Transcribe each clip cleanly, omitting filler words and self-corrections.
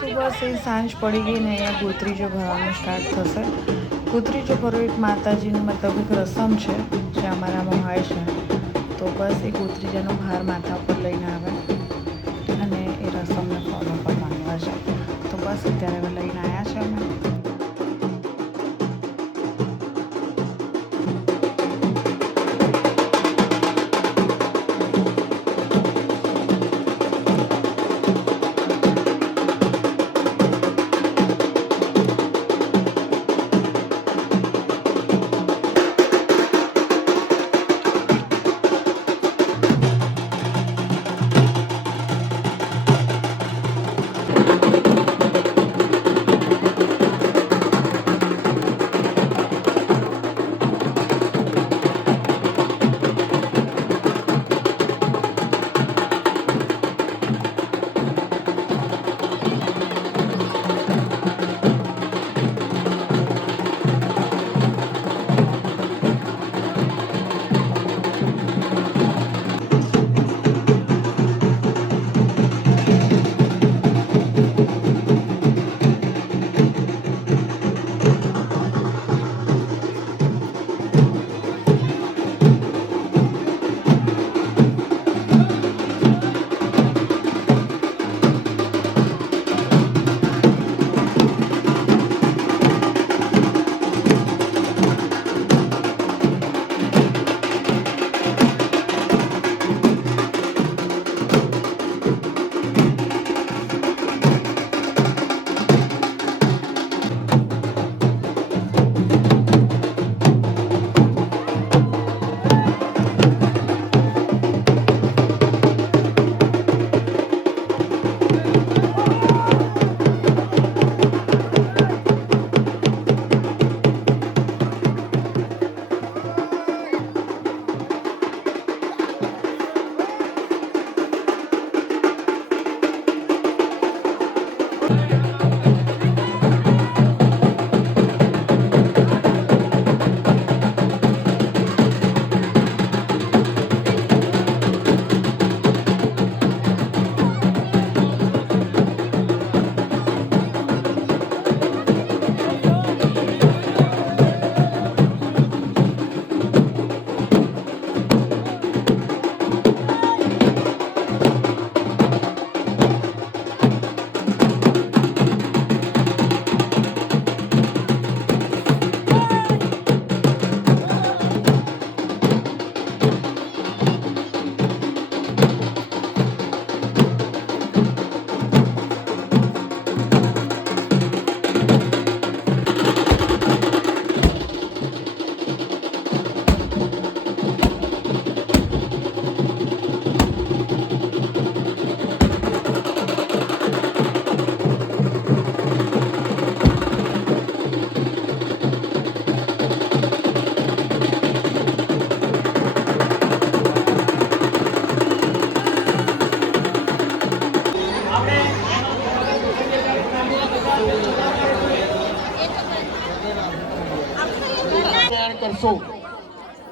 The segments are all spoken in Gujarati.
તો બસ એ સાંજ પડી ગઈ ને અહીંયા ગોત્રીજો ભરવાનું સ્ટાર્ટ થશે. ગોત્રીજો ભરો એક માતાજીનું મતલબ એક રસમ છે જે અમારામાં હોય છે. તો બસ એ ગોત્રીજાનો ભાર માથા પર લઈને આવે અને એ રસમને ફોલો કરવાનું છે. તો બસ અત્યારે હવે લઈને આવ્યા છે અમે.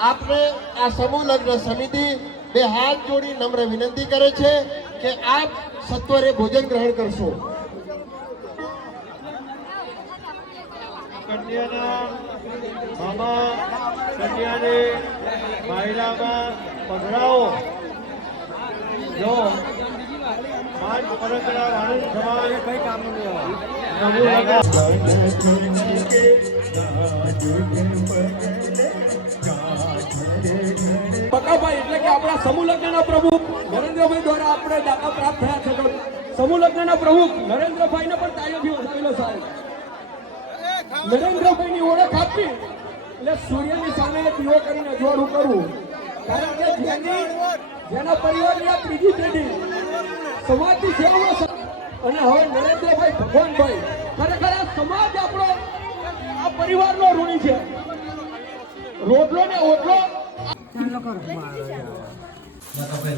આપને આ સમૂહ લગ્ન સમિતિ બે હાથ જોડી નમ્ર વિનંતી કરે છે કે આપ સત્વરે ભોજન ગ્રહણ કરશો. કન્યાના મામા કન્યાને મહિલામાં પધરાવો. જો પાંચ પરંપરા વાળું સમાજ કઈ કામ પકાભાઈ એટલે કે આપણા સમૂહ લગ્નના પ્રમુખ નરેન્દ્રભાઈ દ્વારા આપણે દાખલા પ્રાપ્ત થયા છે. તો સમૂહ લગ્નના પ્રમુખ નરેન્દ્રભાઈને પણ તાળીઓથી વધાવેલો સાહેબ. નરેન્દ્રભાઈની ઓળખ આપી એટલે સૂર્યની સામે દીવો કરીને અજવાળું કરવું. કારણ કે જેના પરિવારની આ ત્રીજી પેઢી સમાજની સેવામાં અને હવે નરેન્દ્રભાઈ ભગવાનભાઈ ખરેખર આ સમાજ આપણો આ પરિવારનો ઋણી છે. રોટલો ને ઓટલો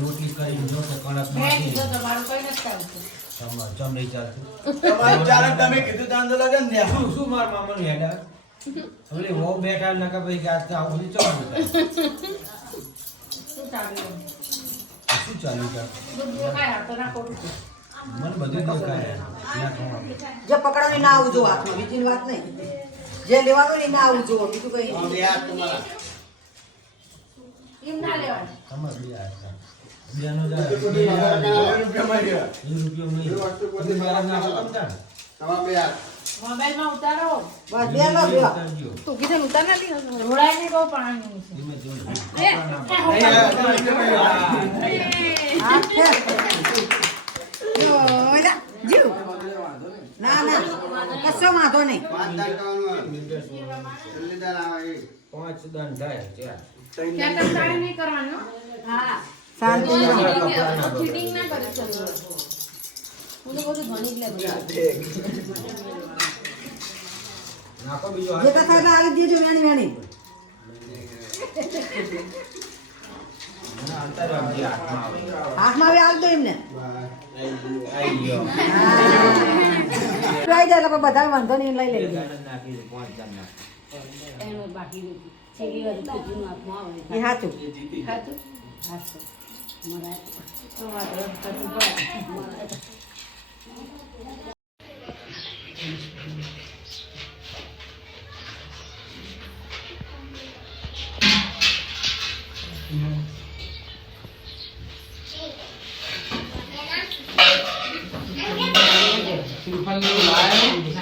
રોટલી કરી જો તો કણક માં તમારું કઈ નથી ચાલતું. ચમ નહીં ચાલતું. તમારું ચાલક તમે કીધું તાંદો લગન દે. શું માર મામાનું હેડા હવે વો બેઠા નકા ભાઈ કે આજ આવું ચમ શું ચાલ્યું કા દૂધ દેખાય તો ના કોટ મને બધું દેખાય ના ખાવા જે પકડવાની ના આવજો હાથમાં બીજી વાત નહીં જે લેવાનું ને ના આવવું જો બીજું કઈ નહીં. સમજ બેનો જાય રૂપિયો નહીં મોબાઈલમાં ઉતારો બસ બે લો બે તું કીધું ઉતાર નથી રોડાય ને બહુ પાણી ધીમે ધીમે હાથ છે જો એલા જીવ ના ના કશો વાંધો નહીં 5 દાન થાય ત્યાં ત્યાં તાળી નહીં કરવાનું હા શાંતિ ચીટિંગ ના કરે ચલો હું તો બધું ભણી જ લે નાખો બીજો જે કા થાય આવી દેજો વેણી વેણી મને અંતર આપી હાથમાં આવે હાથમાં હવે આલ દો એમને આઈ ગયો આવી જાય એટલે બધા વાંધો નહીં લઈ લેજો નાખી 5 દાન નાખ એનું બાકી છેલ્લી વાર કીધું હાથમાં આવે એ સાચું ખાતું હાથું મરાય તો વાતો કરવું પડે શ્રીફળ લાય